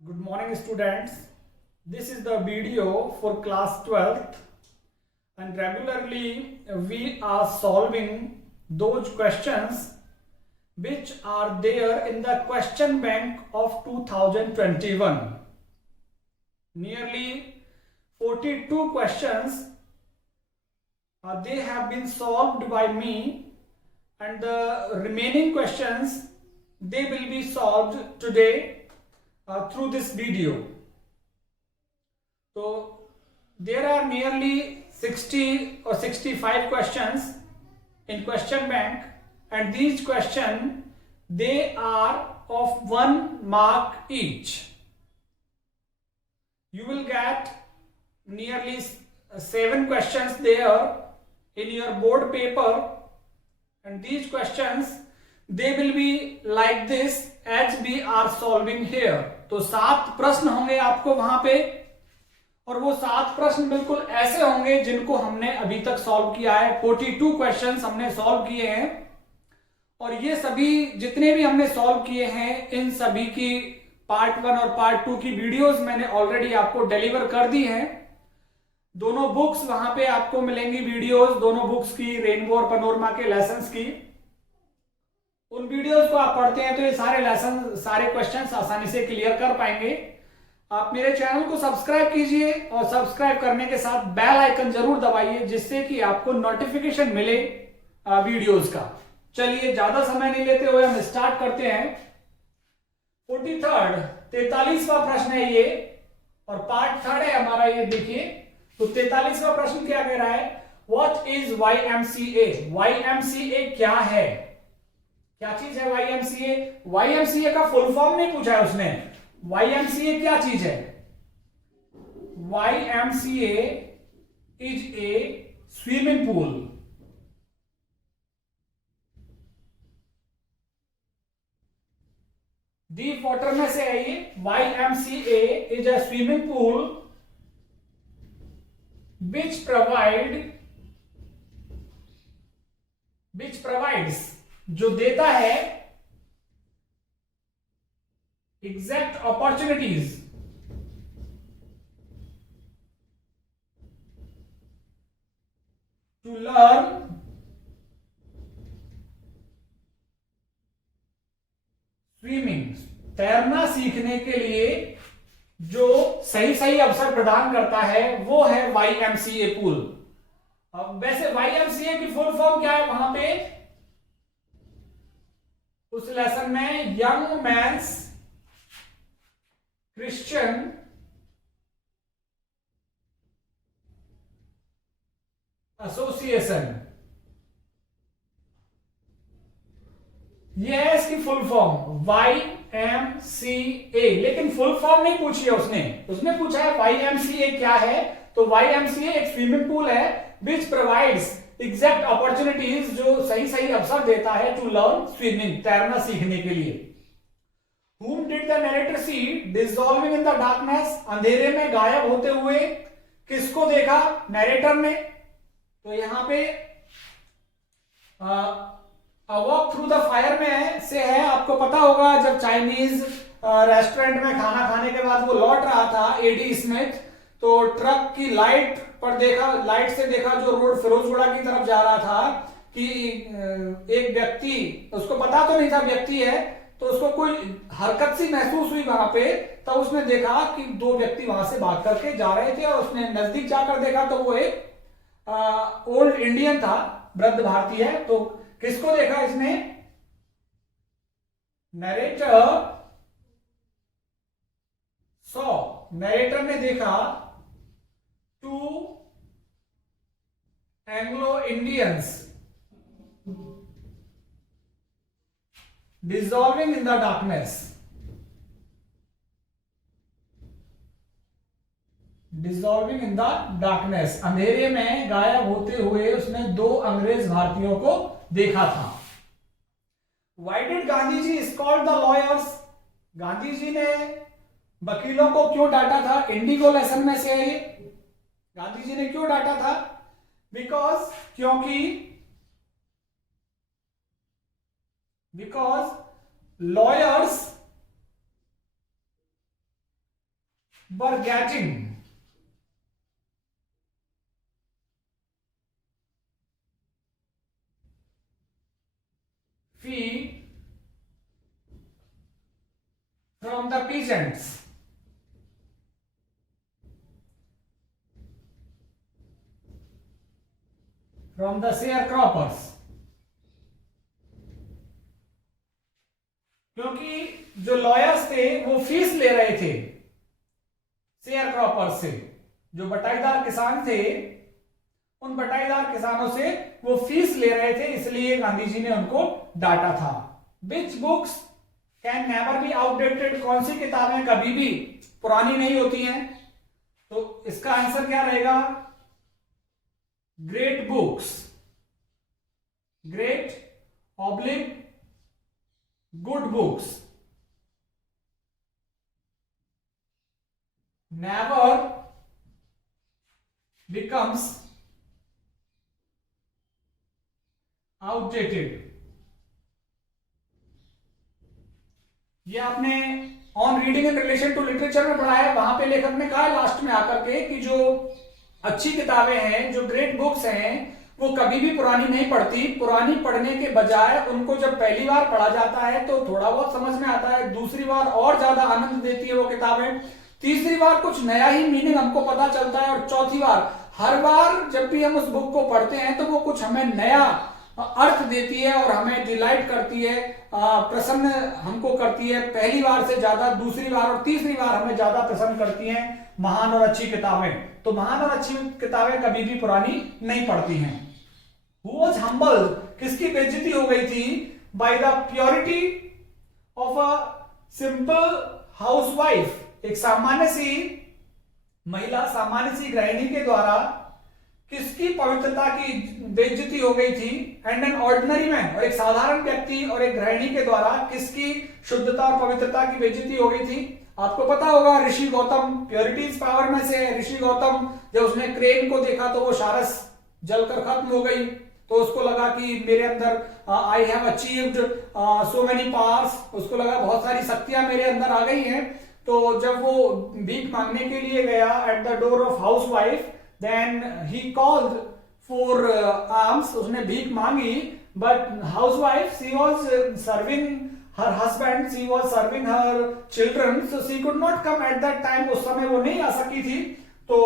Good morning students. This is the video for class 12th and regularly we are solving those questions which are there in the question bank of 2021. Nearly 42 questions they have been solved by me, and the remaining questions they will be solved today through this video. So there are nearly 60 or 65 questions in question bank, and these questions they are of 1 mark each. You will get nearly 7 questions there in your board paper, and these questions they will be like this as we are solving here. तो 7 प्रश्न होंगे आपको वहां पे, और वो 7 प्रश्न बिल्कुल ऐसे होंगे जिनको हमने अभी तक सॉल्व किया है। 42 क्वेश्चंस हमने सॉल्व किए हैं, और ये सभी जितने भी हमने सॉल्व किए हैं इन सभी की पार्ट 1 और पार्ट 2 की वीडियोस मैंने ऑलरेडी आपको डिलीवर कर दी हैं। दोनों बुक्स वहां पे आपको मिलेंगी वीडियोस, दोनों बुक्स की, रेनबो और पनोरमा के लेसन्स की। उन वीडियोस को आप पढ़ते हैं तो ये सारे लेसन, सारे क्वेश्चंस आसानी से क्लियर कर पाएंगे। आप मेरे चैनल को सब्सक्राइब कीजिए, और सब्सक्राइब करने के साथ बेल आइकन जरूर दबाइए, जिससे कि आपको नोटिफिकेशन मिले वीडियोस का। चलिए ज्यादा समय नहीं लेते हुए हम स्टार्ट करते हैं। 43वां प्रश्न है ये, और पार्ट 3 है हमारा ये। देखिए तो 43वां प्रश्न क्या कह रहा है, व्हाट इज YMCA? YMCA क्या है, क्या चीज है YMCA? YMCA का फुल फॉर्म नहीं पूछा है उसने। YMCA क्या चीज है? YMCA is a swimming pool. Deep water में से है ये। YMCA is a swimming pool which provides जो देता है exact opportunities to learn swimming, तैरना सीखने के लिए जो सही सही अवसर प्रदान करता है वो है YMCA पूल। अब वैसे YMCA की फुल फॉर्म क्या है वहां पे उस लेसन में? यंग मैन्स क्रिश्चियन एसोसिएशन, ये है इसकी फुल फॉर्म YMCA। लेकिन फुल फॉर्म नहीं पूछी है उसने पूछा है YMCA क्या है। तो YMCA एक स्विमिंग पूल है विच प्रोवाइड्स एग्जैक्ट अपॉर्चुनिटीज, जो सही सही अवसर देता है टू लर्न स्विमिंग, तैरना सीखने के लिए। Whom did the narrator see dissolving in the darkness? अंधेरे में गायब होते हुए किसको देखा नरेटर ने? तो यहां पे वॉक थ्रू द फायर में से है। आपको पता होगा जब चाइनीज रेस्टोरेंट में खाना खाने के बाद वो लौट रहा था एडी स्मिथ, तो ट्रक की लाइट पर देखा, लाइट से देखा जो रोड फिरोजपुरा की तरफ जा रहा था कि एक व्यक्ति, उसको पता तो नहीं था व्यक्ति है, तो उसको कोई हरकत सी महसूस हुई वहां पे। तब उसने देखा कि 2 व्यक्ति वहां से भाग करके जा रहे थे, और उसने नजदीक जाकर देखा तो वो एक ओल्ड इंडियन था, वृद्ध भारतीय है। तो किसको देखा इसने? नरेटर नरेटर ने देखा 2 Anglo Indians dissolving in the darkness. Dissolving in the darkness, अंधेरे में गायब होते हुए उसने 2 अंग्रेज भारतीयों को देखा था। Why did Gandhi ji is called the lawyers? Gandhi ji ने वकीलों को क्यों डांटा था? इंडिगो लेसन में से है ये। गांधी जी ने क्यों डांटा था? Because lawyers were getting feed from the peasants. From the sharecroppers. क्योंकि जो लॉयर्स थे वो फीस ले रहे थे शेयर क्रॉपर से, जो बटाईदार किसान थे उन बटाईदार किसानों से वो फीस ले रहे थे, इसलिए गांधी जी ने उनको डांटा था। विच books can never be outdated, कौन सी किताबें कभी भी पुरानी नहीं होती हैं? तो इसका आंसर क्या रहेगा? Great books, great oblique good books never becomes outdated। ये आपने on reading in relation to literature में पढ़ा है। वहां पे लेखक ने कहा है लास्ट में आकर के कि जो अच्छी किताबें हैं, जो ग्रेट बुक्स हैं, वो कभी भी पुरानी नहीं पढ़ती। पुरानी पढ़ने के बजाय उनको जब पहली बार पढ़ा जाता है तो थोड़ा बहुत समझ में आता है, दूसरी बार और ज्यादा आनंद देती है वो किताबें, तीसरी बार कुछ नया ही मीनिंग हमको पता चलता है, और चौथी बार, हर बार जब भी हम उस बुक को पढ़ते हैं तो वो कुछ हमें नया अर्थ देती है और हमें डिलाइट करती है, प्रसन्न हमको करती है। पहली बार से ज्यादा दूसरी बार और तीसरी बार हमें ज्यादा प्रसन्न करती हैं महान और अच्छी किताबें। तो महान और अच्छी किताबें कभी भी पुरानी नहीं पड़ती हैं। Who was humbled, किसकी बेइज्जती हो गई थी? By the purity of a simple housewife, एक सामान्य सी महिला, सामान्य सी गृहिणी के द्वारा किसकी पवित्रता की बेइज्जती हो गई थी? एंड एन ऑर्डिनरी मैन, और एक साधारण व्यक्ति और एक गृहिणी के द्वारा किसकी शुद्धता और पवित्रता की बेइज्जती हो गई थी? आपको पता होगा ऋषि गौतम, प्योरिटीज पावर में से ऋषि गौतम, जब उसने क्रेन को देखा तो वो सारस जलकर खत्म हो गई, तो उसको लगा कि मेरे अंदर I have achieved so many powers, उसको लगा बहुत सारी शक्तियां मेरे अंदर आ गई हैं। तो जब वो भीख मांगने के लिए गया at the door of housewife, then he called for alms, उसने भीख मांगी, but housewife she was serving her husband, she was serving her children, so she could not come at that time, उस समय वो नहीं आ सकी थी। तो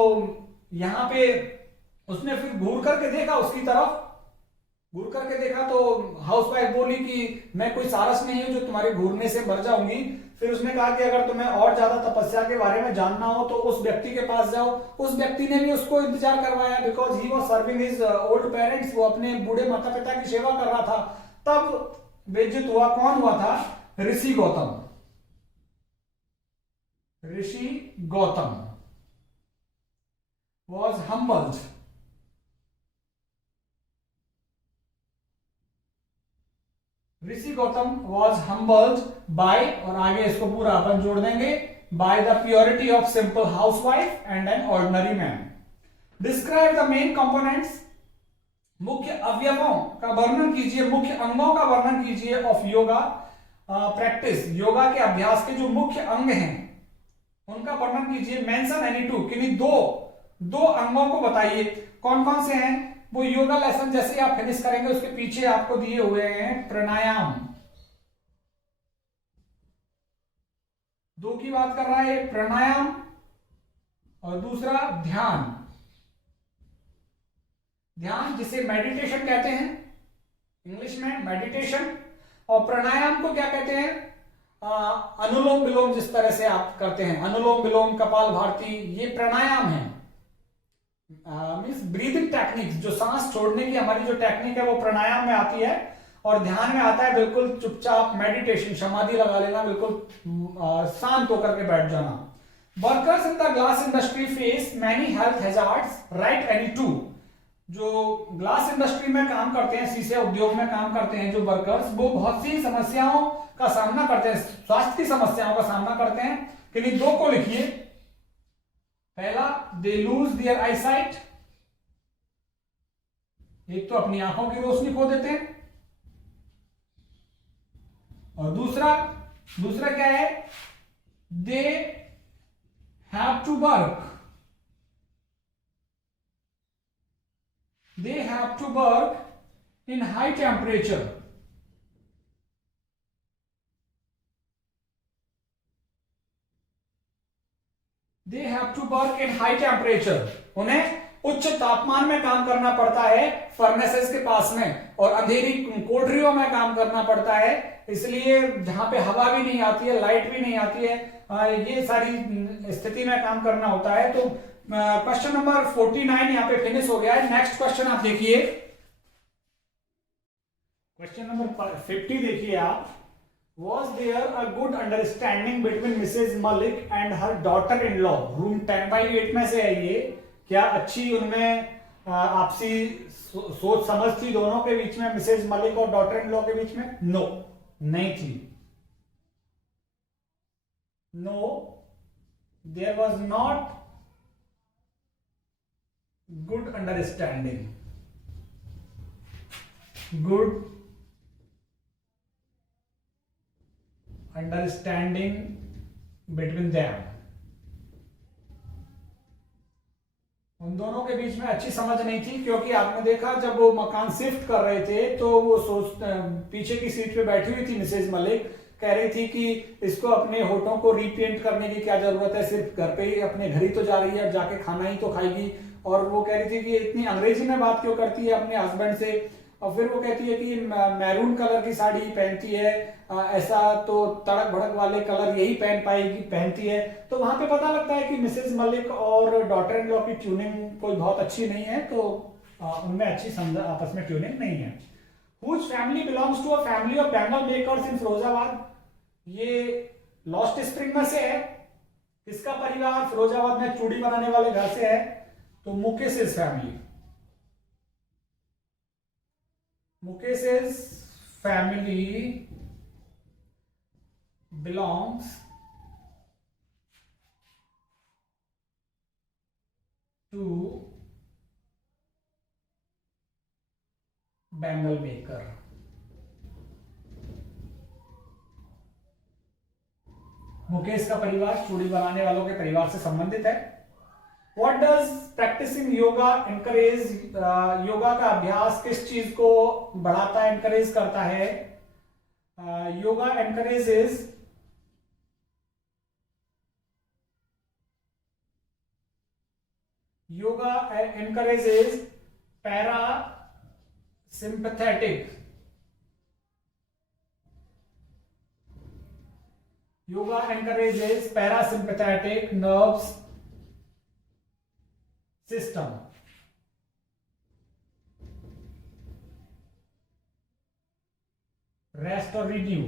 यहाँ पे उसने फिर घूर करके देखा उसकी तरफ, घूर करके देखा तो हाउसवाइफ बोली कि मैं कोई सारस नहीं हूं जो तुम्हारे घूरने से मर जाऊंगी। फिर उसने कहा कि अगर तुम्हें और ज्यादा तपस्या के बारे में जानना हो तो उस व्यक्ति के पास जाओ। उस व्यक्ति ने भी उसको इंतजार करवाया, because he was serving his old parents, वो अपने बूढ़े माता पिता की सेवा कर रहा था। तब बेइज्जत हुआ, कौन हुआ था? ऋषि गौतम। ऋषि Gautam was humbled, Rishi Gautam was humbled by, और आगे इसको पूरा अपन जोड़ देंगे, by the purity of simple housewife and an ordinary man. Describe the main components, मुख्य अवयवों का वर्णन कीजिए, मुख्य अंगों का वर्णन कीजिए ऑफ योगा प्रैक्टिस, योगा के अभ्यास के जो मुख्य अंग हैं उनका वर्णन कीजिए। मेंशन एनी टू, किन्हीं दो अंगों को बताइए। कौन कौन से हैं? वो योगा लेसन जैसे आप फिनिश करेंगे उसके पीछे आपको दिए हुए हैं प्राणायाम, दो की बात कर रहा है, प्राणायाम और दूसरा ध्यान। ध्यान जिसे मेडिटेशन कहते हैं इंग्लिश में, मेडिटेशन। और प्राणायाम को क्या कहते हैं? अनुलोम विलोम, जिस तरह से आप करते हैं अनुलोम विलोम, कपाल भारती, ये प्राणायाम है। मींस ब्रीदिंग टेक्निक्स, जो सांस छोड़ने की हमारी जो टेक्निक है वो प्राणायाम में आती है। और ध्यान में आता है बिल्कुल चुपचाप मेडिटेशन, समाधि लगा लेना, बिल्कुल शांत होकर के बैठ जाना। Workers in the glass industry face many health hazards, right any two. जो ग्लास इंडस्ट्री में काम करते हैं, शीशे उद्योग में काम करते हैं जो वर्कर्स, वो बहुत सी समस्याओं का सामना करते हैं, स्वास्थ्य की समस्याओं का सामना करते हैं। किन्हीं दो को लिखिए। पहला, दे लूज देयर आईसाइट, एक तो अपनी आंखों की रोशनी खो देते हैं, और दूसरा क्या है? दे have to work. They have to work in high temperature. They have to work in high temperature. उन्हें उच्च तापमान में काम करना पड़ता है फर्नेसेस के पास में, और अंधेरी कोठरियों में काम करना पड़ता है, इसलिए जहां पे हवा भी नहीं आती है, लाइट भी नहीं आती है, ये सारी स्थिति में काम करना होता है। तो क्वेश्चन नंबर 49 यहाँ पे फिनिश हो गया है। नेक्स्ट क्वेश्चन आप देखिए, क्वेश्चन नंबर 50 देखिए आप। Was there a good understanding between Mrs. Malik and her daughter-in-law? Room 10/8 में से है ये। क्या अच्छी उनमें आपसी सोच समझ थी दोनों के बीच में, मिसेज मलिक और डॉटर इन लॉ के बीच में? नो, नहीं थी। No, there was not good understanding. Good understanding between them. उन दोनों के बीच में अच्छी समझ नहीं थी, क्योंकि आपने देखा जब वो मकान शिफ्ट कर रहे थे तो वो पीछे की सीट पे बैठी हुई थी मिसेज मलिक, कह रही थी कि इसको अपने होठों को रीपेंट करने की क्या जरूरत है, सिर्फ घर पे ही, अपने घर ही तो जा रही है, जाके खाना ही तो खाएगी। और वो कह रही थी कि इतनी अंग्रेजी में बात क्यों करती है अपने हस्बैंड से। और फिर वो कहती है कि मैरून कलर की साड़ी पहनती है, ऐसा तो तड़क भड़क वाले कलर यही पहनती है। तो वहां पे पता लगता है कि मिसेज मलिक और डॉटर इन लॉ की ट्यूनिंग कोई बहुत अच्छी नहीं है, तो उनमें अच्छी समझ आपस में ट्यूनिंग नहीं है। Whose family belongs to a family of bangle makers in Firozabad? ये लॉस्ट स्प्रिंग में से है। किसका परिवार फिरोजाबाद में चूड़ी बनाने वाले घर से है? तो Mukesh's family. Mukesh's family belongs to bangle maker। Mukesh का परिवार चूड़ी बनाने वालों के परिवार से संबंधित है। What does practicing yoga encourage? Yoga का अभ्यास किस चीज को बढ़ाता है, encourage करता है? Yoga encourages parasympathetic। Yoga encourages parasympathetic nerves system। Rest और रिन्यू,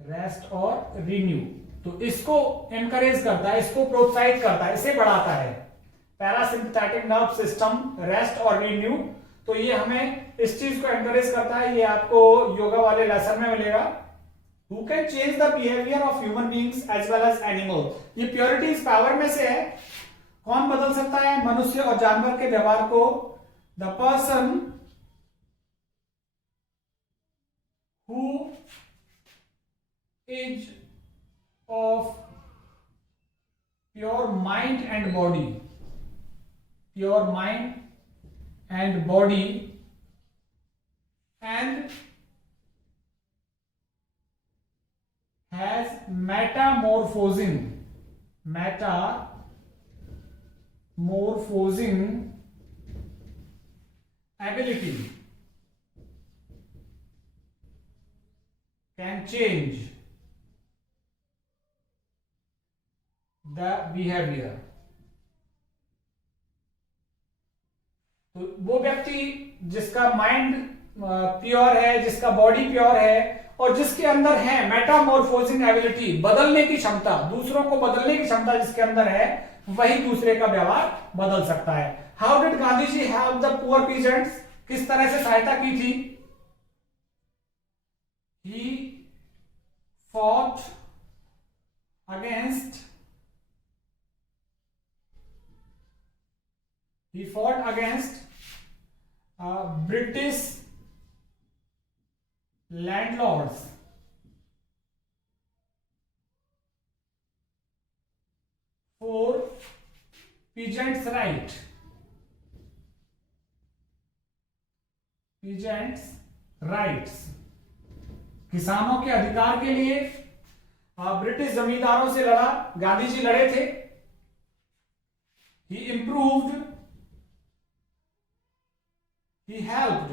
रेस्ट और रिन्यू, तो इसको एनकरेज करता है, इसको प्रोत्साहित करता है, इसे बढ़ाता है। पैरासिम्पैथेटिक नर्व सिस्टम, रेस्ट और रिन्यू, तो ये हमें इस चीज को एनकरेज करता है। ये आपको योगा वाले लेसन में मिलेगा। Who can change the behavior of human beings as well as animal? ये प्योरिटी इज पावर में से है। कौन बदल सकता है मनुष्य और जानवर के व्यवहार को? The person who is of pure mind and body, pure mind and body, and has metamorphosing ability, can change the behavior। तो वो व्यक्ति जिसका माइंड प्योर है, जिसका बॉडी प्योर है, और जिसके अंदर है मेटामॉर्फोजिंग एबिलिटी, बदलने की क्षमता, दूसरों को बदलने की क्षमता जिसके अंदर है, वही दूसरे का व्यवहार बदल सकता है। How did Gandhi ji help the poor peasants? किस तरह से सहायता की थी? He fought against British landlords for peasants' right. Peasants' rights. किसानों के अधिकार के लिए ब्रिटिश जमींदारों से लड़ा, गांधी जी लड़े थे. He improved, he helped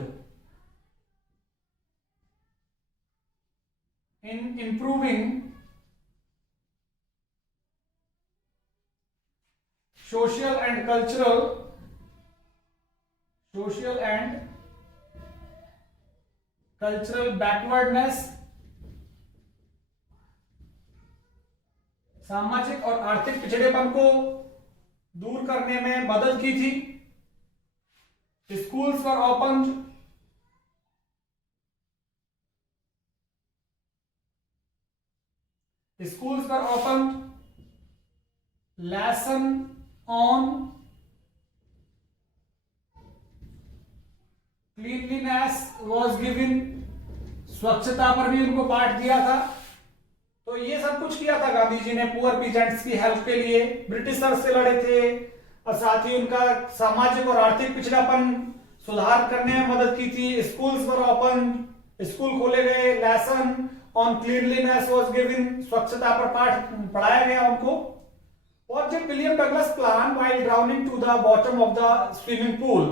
in improving social and cultural backwardness. सामाजिक और आर्थिक पिछड़ेपन को दूर करने में मदद की थी. Schools were opened. Schools were opened. Lesson on cleanliness was given. स्वच्छता पर भी उनको पाठ दिया था. तो ये सब कुछ किया था गांधी जी ने पुअर पीजेंट्स की हेल्प के लिए. ब्रिटिशर्स से लड़े थे और साथ ही उनका सामाजिक और आर्थिक पिछड़ापन सुधार करने में मदद की थी. स्कूल्स वर ओपन. स्कूल खोले गए. Lesson on cleanliness was given. स्वच्छता पर पाठ पढ़ाया गया उनको. What did William Douglas plan while drowning to the bottom of the swimming pool?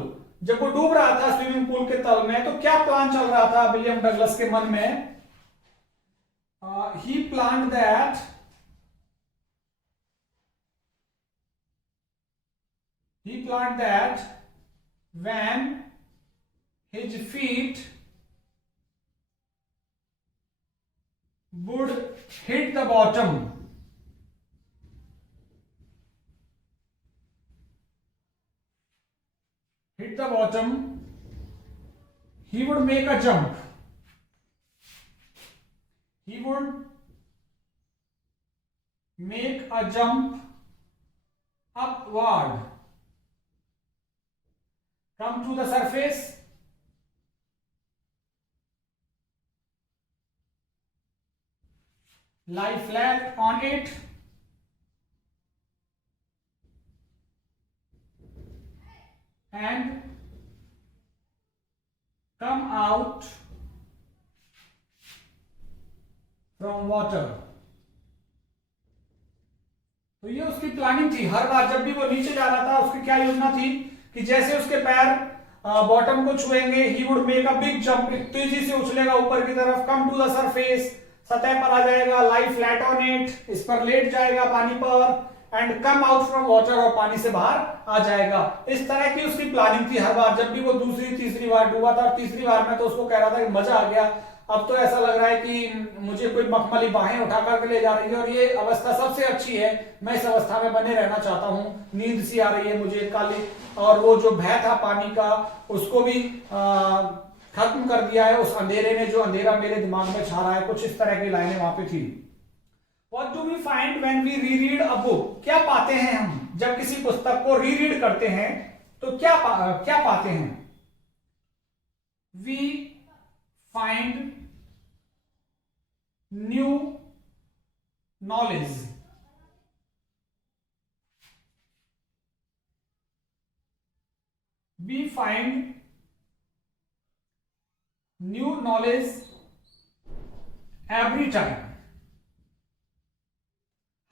जब वो डूब रहा था स्विमिंग पूल के तल में तो क्या प्लान चल रहा था विलियम डगलस के मन में? He planned that when his feet would hit the bottom, he would make a jump. He would make a jump upward, come to the surface, lie flat on it, and come out from water. तो ये उसकी planning थी. हर बार जब भी वो नीचे जा रहा था उसकी क्या योजना थी कि जैसे उसके पैर बॉटम को छुएंगे, he would make a big jump. तेजी से उछलेगा ऊपर की तरफ. कम टू द सरफेस, सतह पर आ जाएगा. लाई फ्लैट ऑन इट, इस पर लेट जाएगा पानी पर. And come out from water, और पानी से बाहर आ जाएगा. इस तरह की उसकी प्लानिंग थी. हर बार जब भी वो दूसरी तीसरी बार डूबा था, और तीसरी बार में तो उसको कह रहा था कि मजा आ गया, अब तो ऐसा लग रहा है कि मुझे कोई मखमली बाहें उठा करके ले जा रही है और ये अवस्था सबसे अच्छी है, मैं इस अवस्था में बने रहना चाहता हूँ. नींद सी आ रही है मुझे काली, और वो जो भय था पानी का उसको भी खत्म कर दिया है उस अंधेरे ने, जो अंधेरा मेरे दिमाग में छा रहा है. कुछ इस तरह की लाइनें वहां पे थी. What do we find when we reread a book? क्या पाते हैं हम जब किसी पुस्तक को रीरीड करते हैं तो क्या पाते हैं? We find new knowledge. We find new knowledge every time.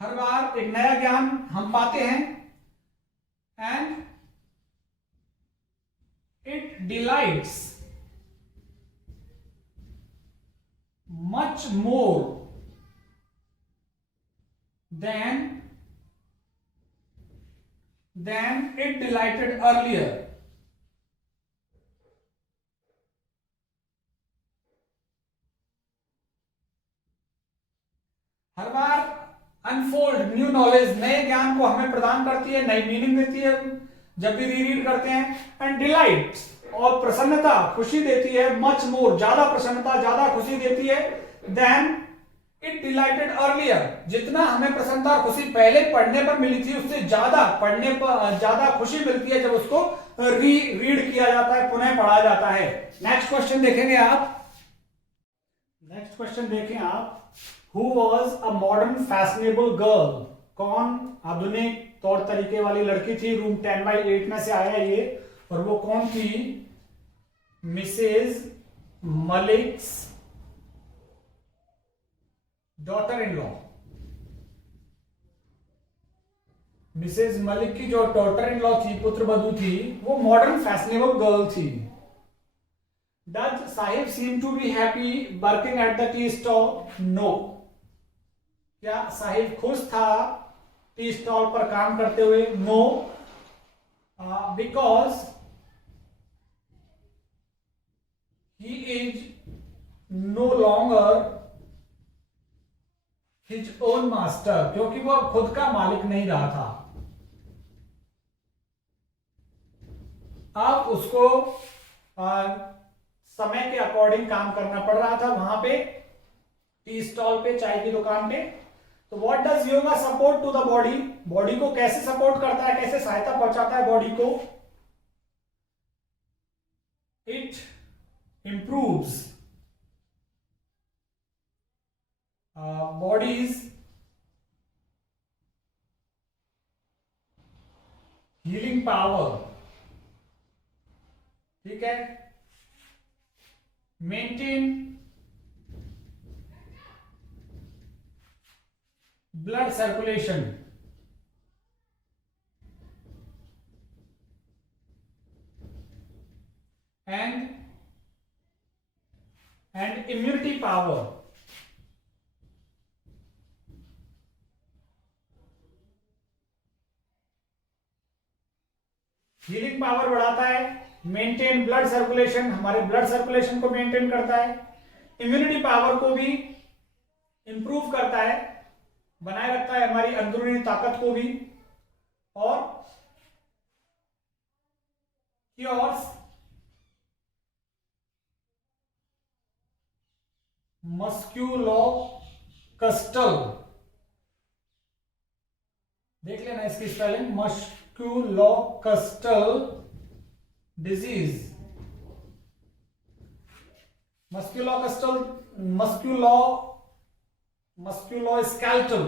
हर बार एक नया ज्ञान हम पाते हैं. And it delights much more than it dilated earlier. Her bar unfold new knowledge, नए ज्ञान को हमें प्रदान करती है, नई मीनिंग देती है जब भी रीरीड करते हैं. एंड डिलाइट, और प्रसन्नता, खुशी देती है. मच मोर, ज्यादा प्रसन्नता, ज्यादा खुशी देती है. देन इट डिलाइटेड अर्लियर, जितना हमें प्रसन्नता और खुशी पहले पढ़ने पर मिली थी उससे ज्यादा पढ़ने पर ज्यादा खुशी मिलती है जब उसको रीड किया जाता है, पुनः पढ़ा जाता है. नेक्स्ट क्वेश्चन देखेंगे आप. नेक्स्ट क्वेश्चन देखें आप. Who was a modern fashionable girl? कौन आधुनिक तौर तरीके वाली लड़की थी? रूम 10/8 में से आया ये, और वो कौन थी? Mrs Malik's daughter in law. Mrs Malik की जो डॉटर इन लॉ थी, पुत्र वधू थी, वो मॉडर्न फैशनेबल गर्ल थी। Does sahib seem to be happy working at the tea stall? No. क्या साहिब खुश था टी स्टॉल पर काम करते हुए? No, because he is no longer his own master, क्योंकि वो खुद का मालिक नहीं रहा था। अब उसको समय के अकॉर्डिंग काम करना पड़ रहा था वहां पे टी स्टॉल पे, चाय की दुकान पे। तो what does yoga support to the body? Body को कैसे सपोर्ट करता है, कैसे सहायता पहुंचाता है बॉडी को? It improves bodies healing power, ठीक है, maintain blood circulation, and immunity power. Healing power बढ़ाता है, मेंटेन ब्लड सर्कुलेशन, हमारे ब्लड सर्कुलेशन को मेंटेन करता है, इम्यूनिटी पावर को भी इंप्रूव करता है, बनाए रखता है हमारी अंदरूनी ताकत को भी, और क्योर्स मस्क्यूलोकस्टल, देख लेना इसकी spelling, musculoskeletal disease. Musculoskeletal, musculoskeletal,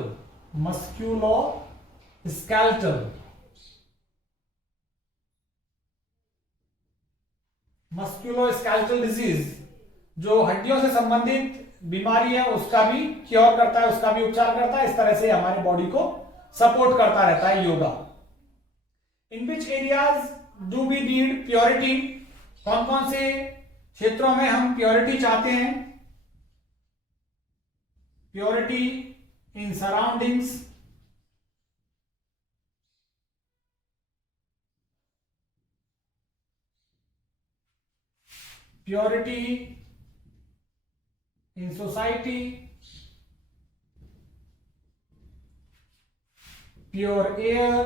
musculoskeletal disease, जो हड्डियों से संबंधित बीमारी है उसका भी क्योर करता है, उसका भी उपचार करता है। इस तरह से हमारे बॉडी को सपोर्ट करता रहता है yoga. In which areas do we need purity? कौन कौन से क्षेत्रों में हम प्योरिटी चाहते हैं? Purity in surroundings, purity in society, pure air,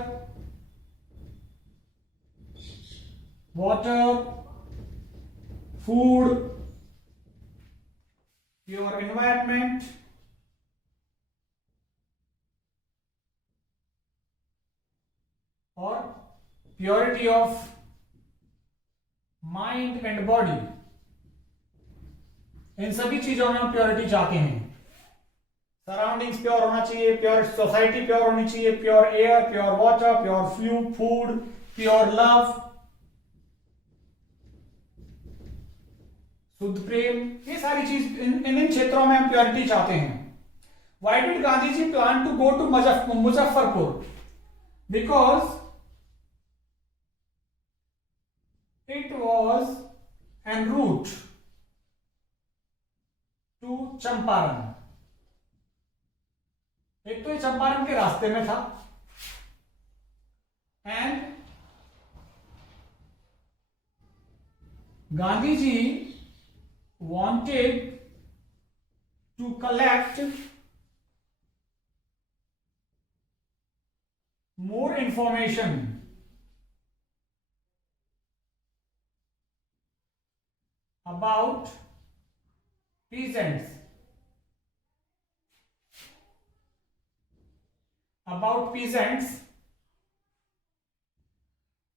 water, food, pure environment, और purity of mind and body। इन सभी चीजों में हम प्योरिटी चाहते हैं। सराउंडिंग्स प्योर होना चाहिए, प्योर सोसाइटी प्योर होनी चाहिए, pure air, pure water, pure food, pure love, शुद्ध प्रेम, ये सारी चीज इन क्षेत्रों में हम प्योरिटी चाहते हैं। Why did Gandhi ji plan to go to Muzaffarpur? Because it was an route to Champaran. एक तो ये चंपारण के रास्ते में था, and Gandhi ji wanted to collect more information about peasants,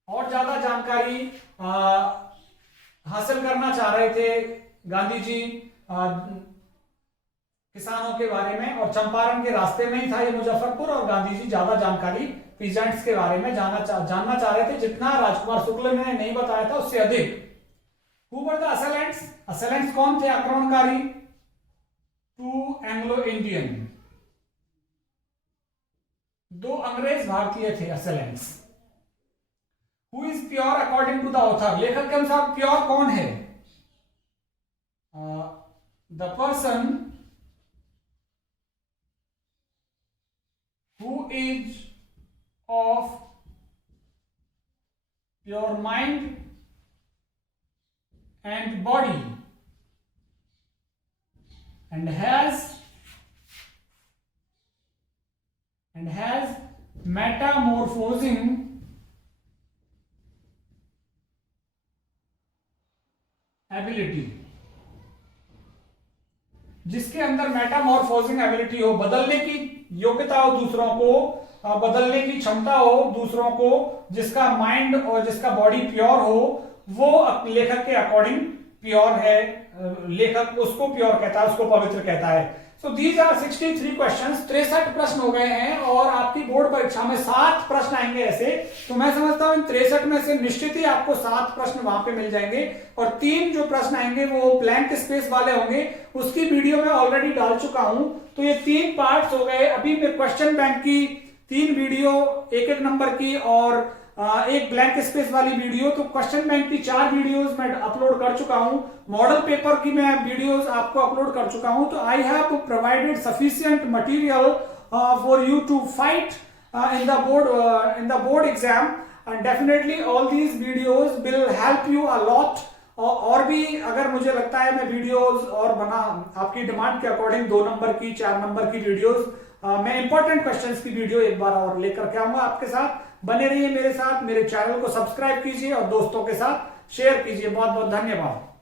और ज्यादा जानकारी हासिल करना चाह रहे थे गांधी जी किसानों के बारे में, और चंपारण के रास्ते में ही था ये मुजफ्फरपुर, और गांधी जी ज्यादा जानकारी पीजेंट्स के बारे में जानना चाह रहे थे, जितना राजकुमार शुक्ल ने नहीं बताया था उससे अधिक। Who were the assailants? Assailants कौन थे आक्रमणकारी? टू एंग्लो इंडियन, 2 अंग्रेज भारतीय थे assailants. Who is pure according to the author? लेखक के अनुसार प्योर कौन है? The person who is of pure mind and body and has metamorphosing ability, जिसके अंदर मेटामॉर्फोजिंग एबिलिटी हो, बदलने की योग्यता हो, दूसरों को बदलने की क्षमता हो दूसरों को, जिसका माइंड और जिसका बॉडी प्योर हो, वो लेखक के अकॉर्डिंग प्योर है। लेखक उसको प्योर कहता है, उसको पवित्र कहता है। सो दीज आर 63 क्वेश्चंस, 63 प्रश्न हो गए हैं, और आपकी बोर्ड परीक्षा में 7 प्रश्न आएंगे ऐसे। तो मैं समझता हूं इन 63 में से निश्चित ही आपको 7 प्रश्न वहां पे मिल जाएंगे, और 3 जो प्रश्न आएंगे वो ब्लैंक स्पेस वाले होंगे, उसकी वीडियो मैं ऑलरेडी डाल चुका हूं। तो ये 3 पार्ट्स हो गए। अभी मैं क्वेश्चन बैंक की 3 वीडियो 1-1 नंबर की और एक ब्लैंक स्पेस वाली वीडियो, तो क्वेश्चन बैंक की 4 वीडियोस मैं अपलोड कर चुका हूं। मॉडल पेपर की मैं वीडियोस आपको अपलोड कर चुका हूं। तो I have provided sufficient material for you to fight in the board exam, and definitely all these videos will help you a lot. और भी अगर मुझे लगता है मैं वीडियोस और बना आपकी डिमांड के अकॉर्डिंग 2 नंबर की 4 नंबर की वीडियोस, मैं इंपॉर्टेंट क्वेश्चंस की वीडियो एक बार और लेकर के आऊंगा आपके साथ। बने रहिए मेरे साथ, मेरे चैनल को सब्सक्राइब कीजिए और दोस्तों के साथ शेयर कीजिए। बहुत बहुत धन्यवाद।